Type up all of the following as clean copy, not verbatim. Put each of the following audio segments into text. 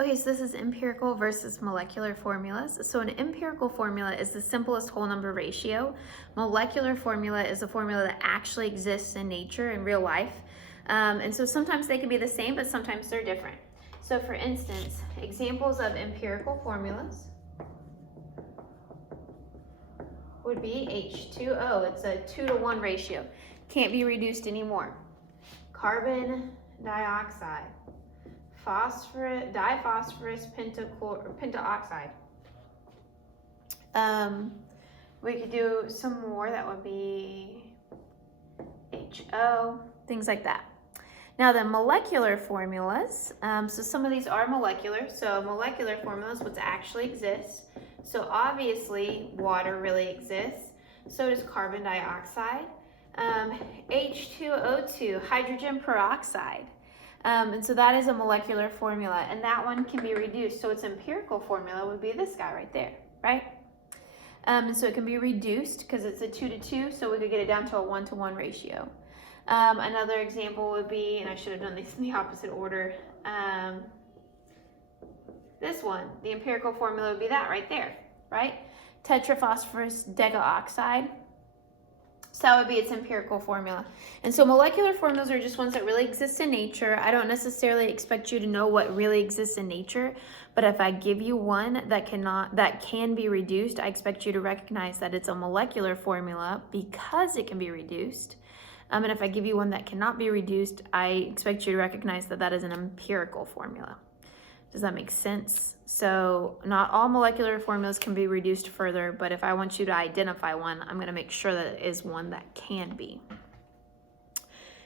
Okay, so this is empirical versus molecular formulas. So an empirical formula is the simplest whole number ratio. Molecular formula is a formula that actually exists in nature, in real life. And so sometimes they can be the same, but sometimes they're different. So for instance, examples of empirical formulas would be H2O. It's a 2-to-1 ratio. Can't be reduced anymore. Carbon dioxide. Diphosphorus pentaoxide. We could do some more. That would be HO, things like that. Now the molecular formulas, so some of these are molecular. So molecular formulas, what actually exists. So obviously water really exists. So does carbon dioxide. H2O2, hydrogen peroxide. And so that is a molecular formula, and that one can be reduced. So its empirical formula would be this guy right there, right? And so it can be reduced because it's a 2-to-2, so we could get it down to a 1-to-1 ratio. Another example would be, and I should have done these in the opposite order, this one, the empirical formula would be that right there, right? Tetraphosphorus decaoxide. So that would be its empirical formula. And so molecular formulas are just ones that really exist in nature. I don't necessarily expect you to know what really exists in nature, but if I give you one that can be reduced, I expect you to recognize that it's a molecular formula because it can be reduced. And if I give you one that cannot be reduced, I expect you to recognize that that is an empirical formula. Does that make sense? So not all molecular formulas can be reduced further, but if I want you to identify one, I'm going to make sure that it is one that can be.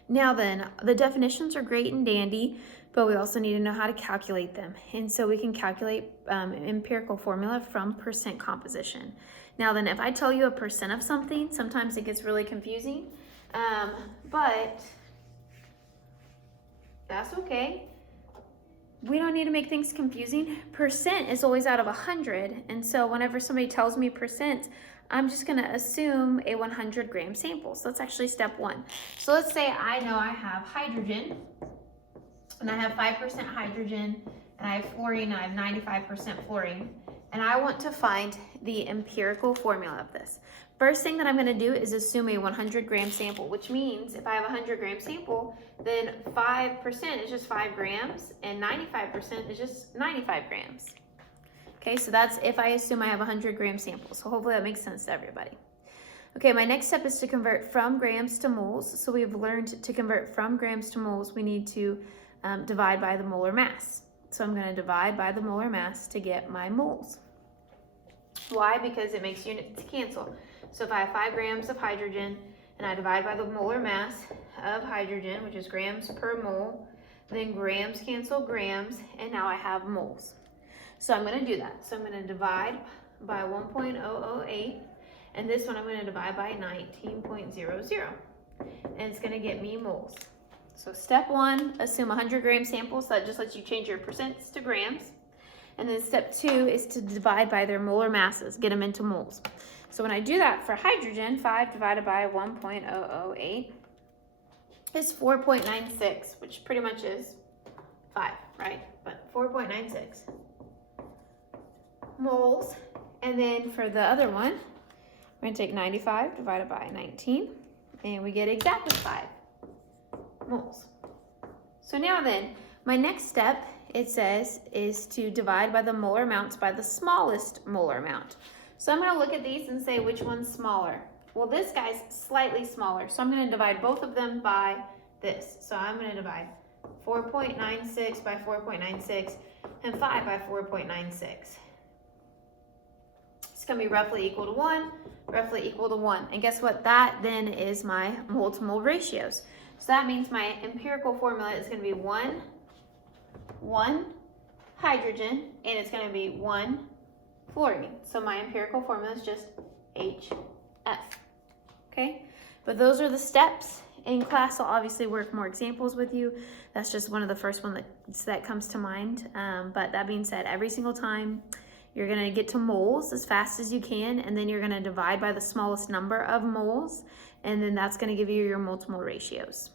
Now then, the definitions are great and dandy, but we also need to know how to calculate them. And so we can calculate empirical formula from percent composition. Now then, if I tell you a percent of something, sometimes it gets really confusing, but that's okay. We don't need to make things confusing. Percent is always out of 100. And so whenever somebody tells me percent, I'm just gonna assume a 100-gram sample. So that's actually step one. So let's say I know I have hydrogen, and I have 5% hydrogen, and I have fluorine, and I have 95% fluorine. And I want to find the empirical formula of this. First thing that I'm gonna do is assume a 100-gram sample, which means if I have a 100-gram sample, then 5% is just 5 grams, and 95% is just 95 grams. Okay, so that's if I assume I have a 100-gram sample. So hopefully that makes sense to everybody. Okay, my next step is to convert from grams to moles. So we've learned to convert from grams to moles, we need to divide by the molar mass. So I'm gonna divide by the molar mass to get my moles. Why? Because it makes units cancel. So if I have 5 grams of hydrogen and I divide by the molar mass of hydrogen, which is grams per mole, then grams cancel grams, and now I have moles. So I'm going to do that. So I'm going to divide by 1.008, and this one I'm going to divide by 19.00, and it's going to get me moles. So step one, assume 100-gram sample, so that just lets you change your percents to grams. And then step two is to divide by their molar masses, get them into moles. So when I do that for hydrogen, 5 divided by 1.008 is 4.96, which pretty much is 5, right? But 4.96 moles. And then for the other one, we're going to take 95 divided by 19, and we get exactly 5 moles. So now then, my next step, it says, is to divide by the molar amounts by the smallest molar amount. So I'm going to look at these and say which one's smaller. Well, this guy's slightly smaller, so I'm going to divide both of them by this. So I'm going to divide 4.96 by 4.96 and 5 by 4.96. It's going to be roughly equal to 1, roughly equal to 1. And guess what? That then is my mole-to-mole ratios. So that means my empirical formula is going to be 1 hydrogen, and it's going to be 1 fluorine. So my empirical formula is just HF. Okay? But those are the steps. In class, I'll obviously work more examples with you. That's just one of the first one that comes to mind. But that being said, every single time you're going to get to moles as fast as you can, and then you're going to divide by the smallest number of moles, and then that's going to give you your mole-to-mole ratios.